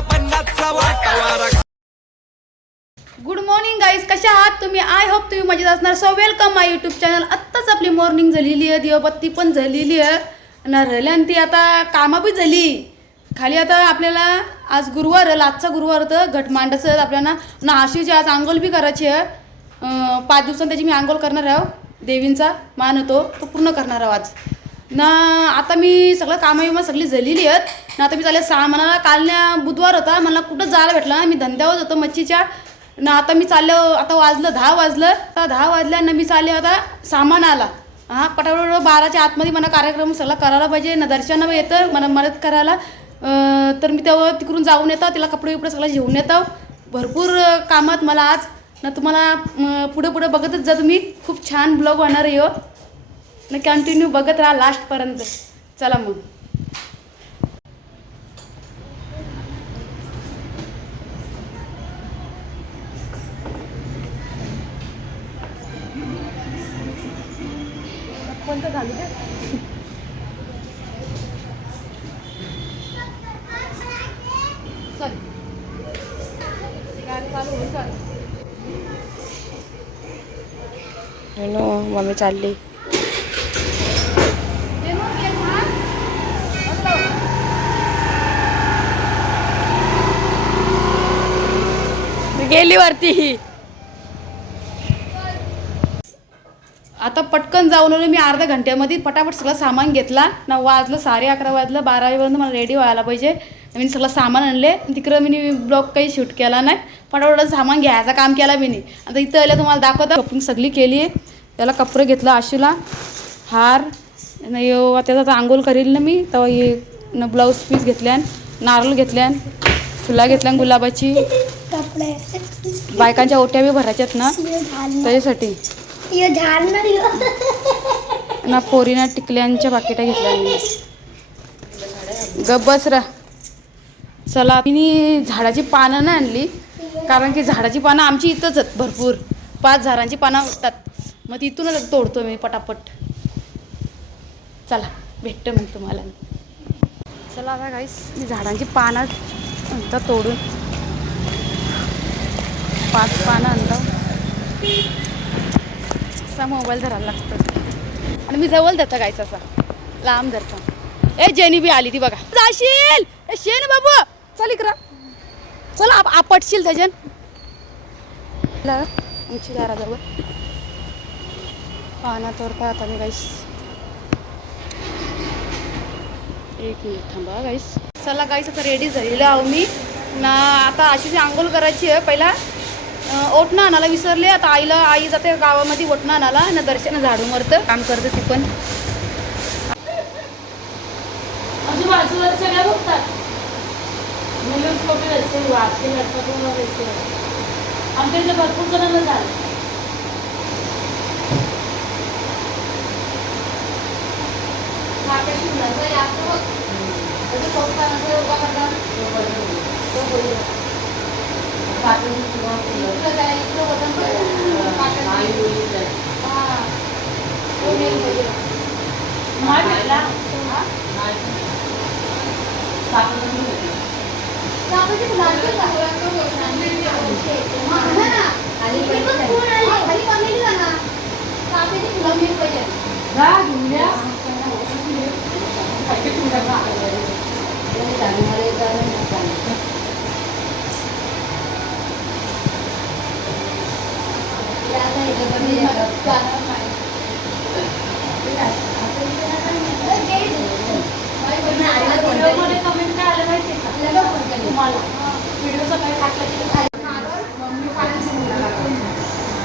पन्नासचा पन्नासचा good morning guys कशा आहात? तुम्ही आय होप तुम्ही मजेत असणार. So welcome my YouTube channel आत्ताच आपली मॉर्निंग झालेली आहे. दिवाबत्ती पण झालेली आहे. ना राहिली आणि ती आता कामं बी झाली. खाली आता आपल्याला आज गुरुवार आजचा गुरुवार होतं. घटमांडाचं आपल्याला. ना आशीची आज आंघोळ बी करायची आहे. पाच दिवसांनी त्याची मी आंघोळ करणार आहे. देवींचा मान होतो. तो पूर्ण करणार आहे आज. ना आता मी सगळं कामं विमा सगळी झालेली आहेत. ना आता मी चालले सामानाला काल ना बुधवार होता. मला कुठं जायला भेटलं ना मी धंद्यावर होतो मच्छीच्या. ना आता मी चाललं आता वाजलं दहा वाजलं. आता दहा वाजल्यानं मी चालले आता सामान आला. हां पटापट बाराच्या आतमध्ये मला कार्यक्रम सगळा करायला पाहिजे. ना दर्शन येतं मला मदत करायला. तर मी तेव्हा तिकडून जाऊन येतो तिला कपडे बिपडे सगळं घेऊन येतो. भरपूर कामात मला आज. ना तुम्हाला पुढं पुढे पुढे बघतच जा तुम्ही. खूप छान ब्लॉग होणार आहे हो. ना कंटिन्यू बघत राहा लास्टपर्यंत चला मग. कोणतं चल. नो मम्मी चालली ये मग, ये मग. बस लाव. गेली वरती आता पटकन जाऊन आलो मी अर्ध्या घंट्यामध्ये. पटापट सगळं सामान घेतला. नऊ वाजलं साडे अकरा वाजलं बारावीपर्यंत मला रेडी व्हायला पाहिजे. मी सगळं सामान आणले. तिकडं मी ब्लॉग काही शूट केला नाही. पटापट सामान घ्यायचं काम केला मी आता इथं आलं तुम्हाला दाखवता. शॉपिंग सगळी केली आहे. त्याला कपडे घेतलं आशूला हार नाही त्याचा आता आंघोळ करील ना मी. तेव्हा हे न ब्लाऊज पीस घेतल्यान नारळ घेतल्यान फुला घेतल्यान गुलाबाची. बायकांच्या ओट्या बी भरायच्यात ना? त्याच्यासाठी. ना ना पोरीना टिकल्यांच्या पाकिटा घेतल्या मी. गप बस रा. चला मी झाडाची पानं नाही आणली. कारण की झाडाची पानं आमची इथंच आहेत भरपूर. पाच झाडांची पानं उठतात मग तिथूनच तोडतो मी पटापट. चला भेटतं मग तुम्हाला चला आता काहीच मी झाडांची पानं तोडून. पाच पानं आणलं. असा मोबाईल धरायला लागतो आणि मी जवळ धरता गायचा असा. लांब धरता. ए जेनी बी आली ती बघा. जाशील! ए शेन बाबू! चल इकडं. चल आप आपटशील त्याच्यान ला, आमची दाराजवळ. पाना तोडता आता मी गाईस एक मिनिट थांबा गाईस चला गाईस आता रेडी झालेलो आहो मी. ना आता अशी आंघोळ करायची आहे पहिला ओटणं आणायला विसरले. आता आईला आई जाते गावामध्ये ओटणं आणायला ना दर्शन झाडून वरतं काम करते ती पण. बाजूवर सगळ्या बघतात. कॉपी असेल वाचते असेल. आमच्या इथे भरपूर जणांना झालं. नाही भेटला जा घेऊन या व्हिडिओमध्ये कमेंट काय आलं माहिती आहे का तुम्हाला. व्हिडिओ सकाळी टाकला की खाली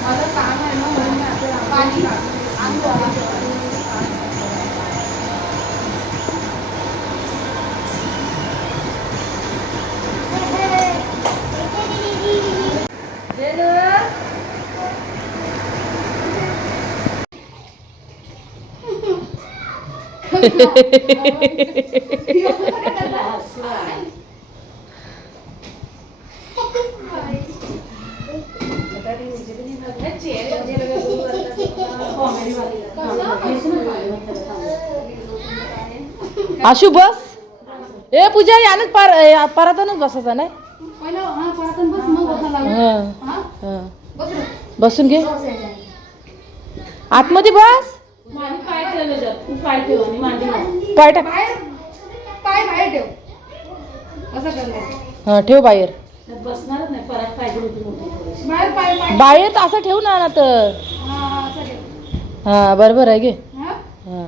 माझं काम आहे ना म्हणून मी आपल्याला आशू बस. ए पूजा यानच पार परातनच बसायचा नाही. बसून घे. आतमध्ये बस. टाक बाहेर पाय बाहेर ठेव. असं करणार हा ठेव बाहेर. बाहेर पाय पाय बाहेर तर असं ठेव ना ना तर हा असं ठेव. बरोबर आहे घे हा? हा.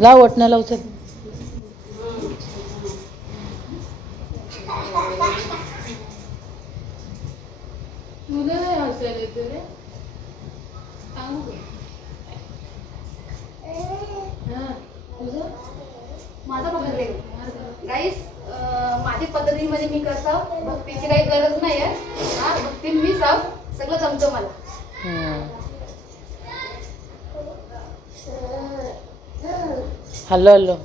लाव वटणं लाव चल. तुझं नाही हसायला येतं रे. सांगू का? माझा पगार माझा गाईस माझी पद्धतीमध्ये मी कसं भक्तीची काही गरज नाही आहे हा भक्ती मी साव. सगळं जमतो मला. Hello hello.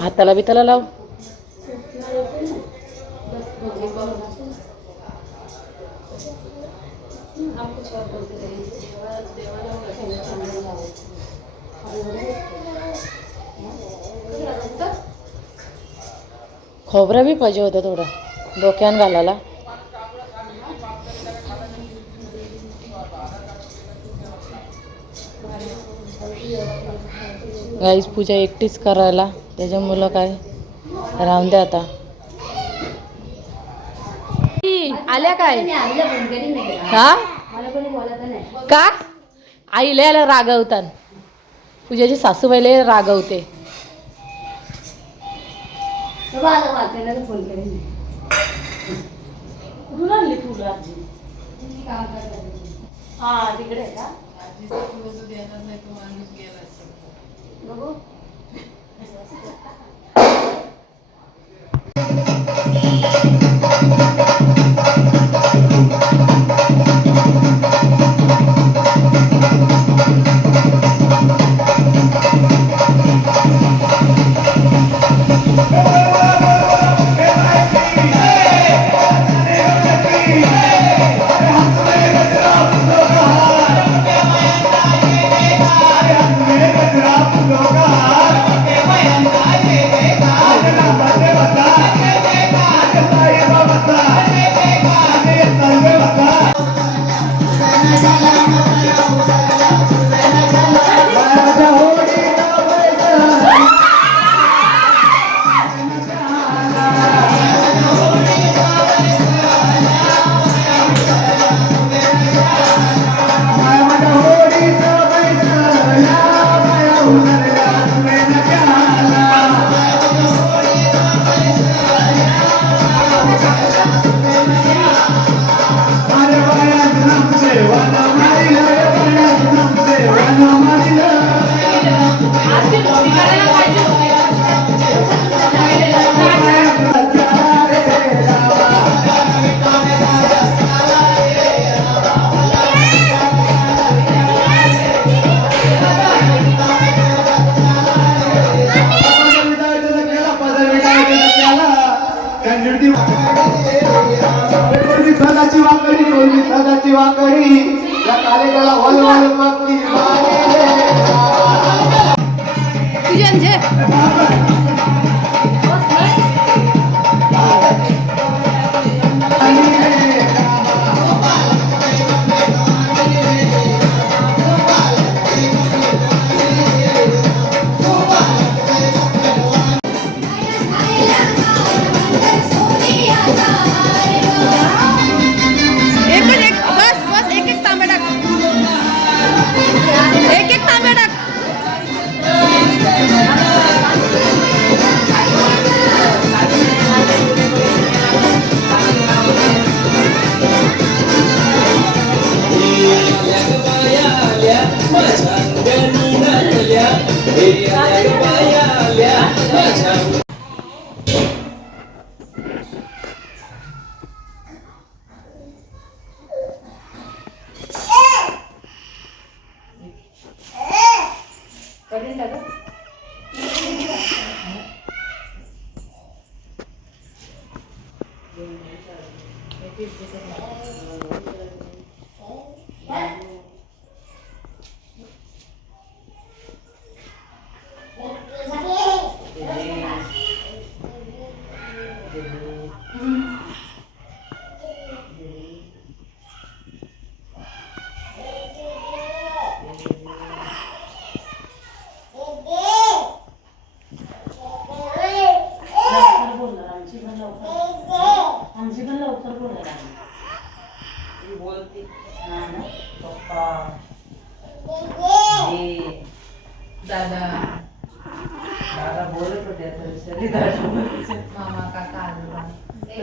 हाताला बिताला लाव. खोबरं बी पाहिजे होतं थोडं. डोक्यान घालायला. गाईच पूजा एकटीच करायला. त्याच्यामुळं काय? राहून द्या आता. आल्या काय? हा? का? आईला याला रागवतात. पूजाची रागवते. फुलं आजी? हा तिकडे आहे Bence.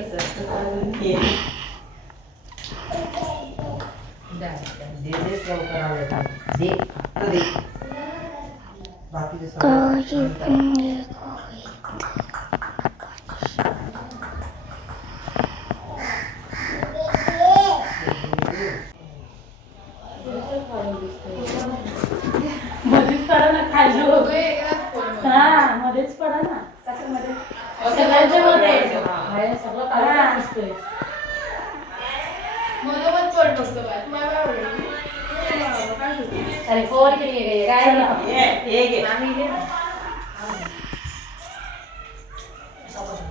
तसं तर अजून हे. द्या. दे देच लवकर आवडत दे आता दे बाकीचे सगळं मध्येच पडा ना खाली हा मध्येच पडा ना सगळ्यांच्या मध्ये बाहेर सगळं काढून दिसतोय. अरे फोन केली आहे काय? हे घे. आम्ही घे.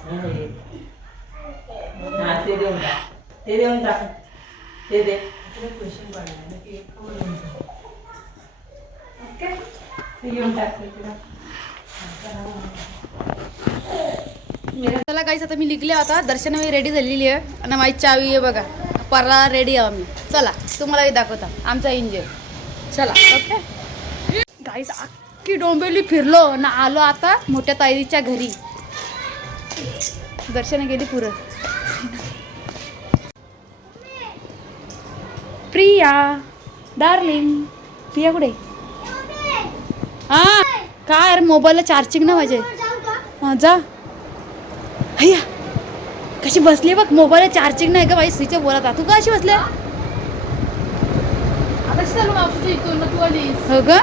हे ते देऊन टाक. ते देऊन टाक. ते दे. ते घेऊन टाकते तिला चला काहीच आता मी निघले आता. दर्शन मी रेडी झालेली आहे. आणि माझी चावी आहे बघा. परला रेडी आहे आम्ही. चला तुम्हालाही दाखवता. आमचा एन्जॉय चला ओके गाईस अख्खी डोंबिवली फिरलो. ना आलो आता मोठ्या ताईच्या घरी. दर्शन गेली पुरं प्रिया डार्लिंग प्रिया कुठे? हा काय अरे मोबाईलला चार्जिंग ना माझे. जा. अय्या कशी बसली बघ मोबाईल चार्जिंग नाही का बाई स्विच बोलत तू का अशी बसल्या हो का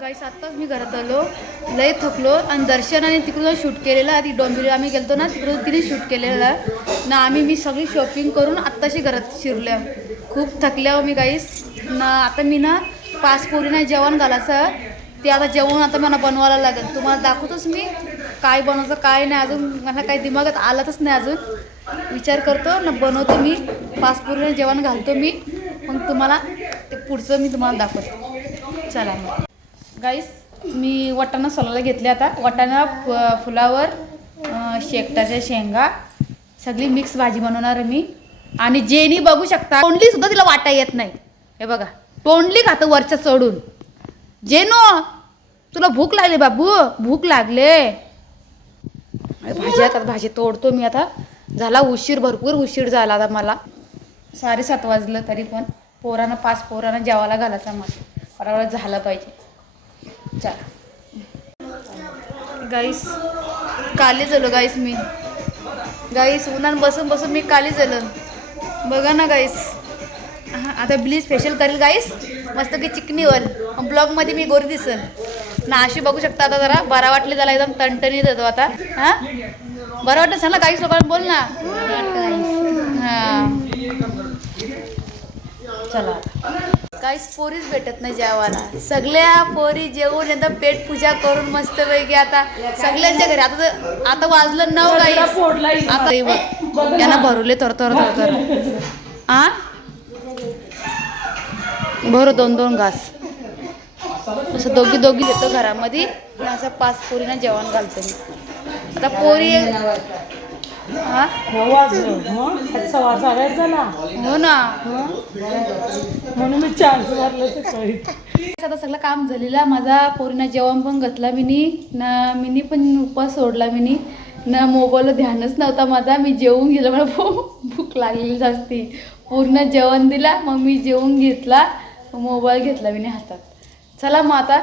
गाईस आत्ताच मी घरात आलो. लय थकलो. आणि दर्शन आणि तिकडून शूट केलेलं आधी डोंबिवली आम्ही गेलतो ना तिकडून तिने शूट केलेलं. ना आम्ही मी सगळी शॉपिंग करून आत्ताशी घरात शिरल्या. खूप थकल्या हो मी गाईस ना आता मी ना पाच पोरीना जेवण घालायचं. ते आता जेवण आता मला बनवायला लागेल. तुम्हाला दाखवतोच मी काय बनवायचं काय नाही अजून. मला काही दिमागात आलातच नाही अजून. विचार करतो ना बनवतो मी. पासपूर्ण जेवण घालतो मी. मग तुम्हाला ते पुढचं मी तुम्हाला दाखवतो. चला मग. गाईस मी वाटाणा सोलायला घेतले आता. वाटाणा फ- फुलावर शेकटाच्या शेंगा. सगळी मिक्स भाजी बनवणार आहे मी. आणि जेनी बघू शकता तोंडली सुद्धा तिला वाटा येत नाही. हे बघा. तोंडली खातं वरच्या चढून. जेनो तुला भूक लागली बाबू? भूक लागले. भाजी आता भाजी तोडतो मी आता. झाला उशीर भरपूर उशीर झाला आता मला. साडेसात वाजलं तरी पण पोरानं पाच पोरानं जेवायला घालायचा मला. बरोबर झालं पाहिजे. चला. गाईस काली झालो गाईस मी. गाईस उन्हान बसून बसून मी काली झालो. बघा ना गाईस हां आता ब्लीच फेशियल करेल गाईस मस्त की चिकनीवर. ब्लॉगमध्ये मी गोरी दिसल. ना अशी बघू शकता आता जरा. बरा वाटले त्याला एकदम टणटणीत येतो आता. हा? बरं वाटलं सांग ना गाईस लोकांना बोल ना. हा. चला. काहीच पोरीच भेटत नाही जेवायला. सगळ्या पोरी जेवून एकदम पेट पूजा करून मस्त पैकी आता सगळ्यांच्या घरी. आता आता वाजलं नऊ फोडला इथं. आता हे त्यांना भरवले तर तर तर तर आ? भरो दोन दोन घास. असं दोघी दोघी येतो घरामध्ये. आणि असं पाच पोरीना जेवण घालतो मी. आता पोरी हो? ना. म्हणून मी चान्स आता सगळं काम झालेलं माझा पोरीनं जेवण पण घातला मिनी. ना मिनी पण उपवास सोडला मिनी. ना मोबाईल ध्यानच नव्हता माझा. मी जेवून गेलं. मला भूक लागलेली जास्ती. पूर्ण जेवण दिला. मग मी जेवून घेतला. मोबाईल घेतला मी हातात. चला मग आता.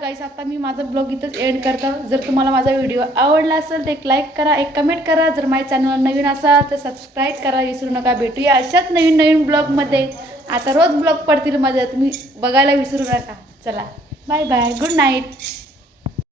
गाईस आता मी माझा ब्लॉग इथंच एंड करतो. जर तुम्हाला माझा व्हिडिओ आवडला असेल तर एक लाईक करा एक कमेंट करा. जर माझ्या चॅनल नवीन असाल तर सबस्क्राईब करा. विसरू नका. भेटूया अशाच नवीन नवीन ब्लॉगमध्ये आता रोज ब्लॉग पडतील माझ्या. तुम्ही बघायला विसरू नका. चला. Bye bye good night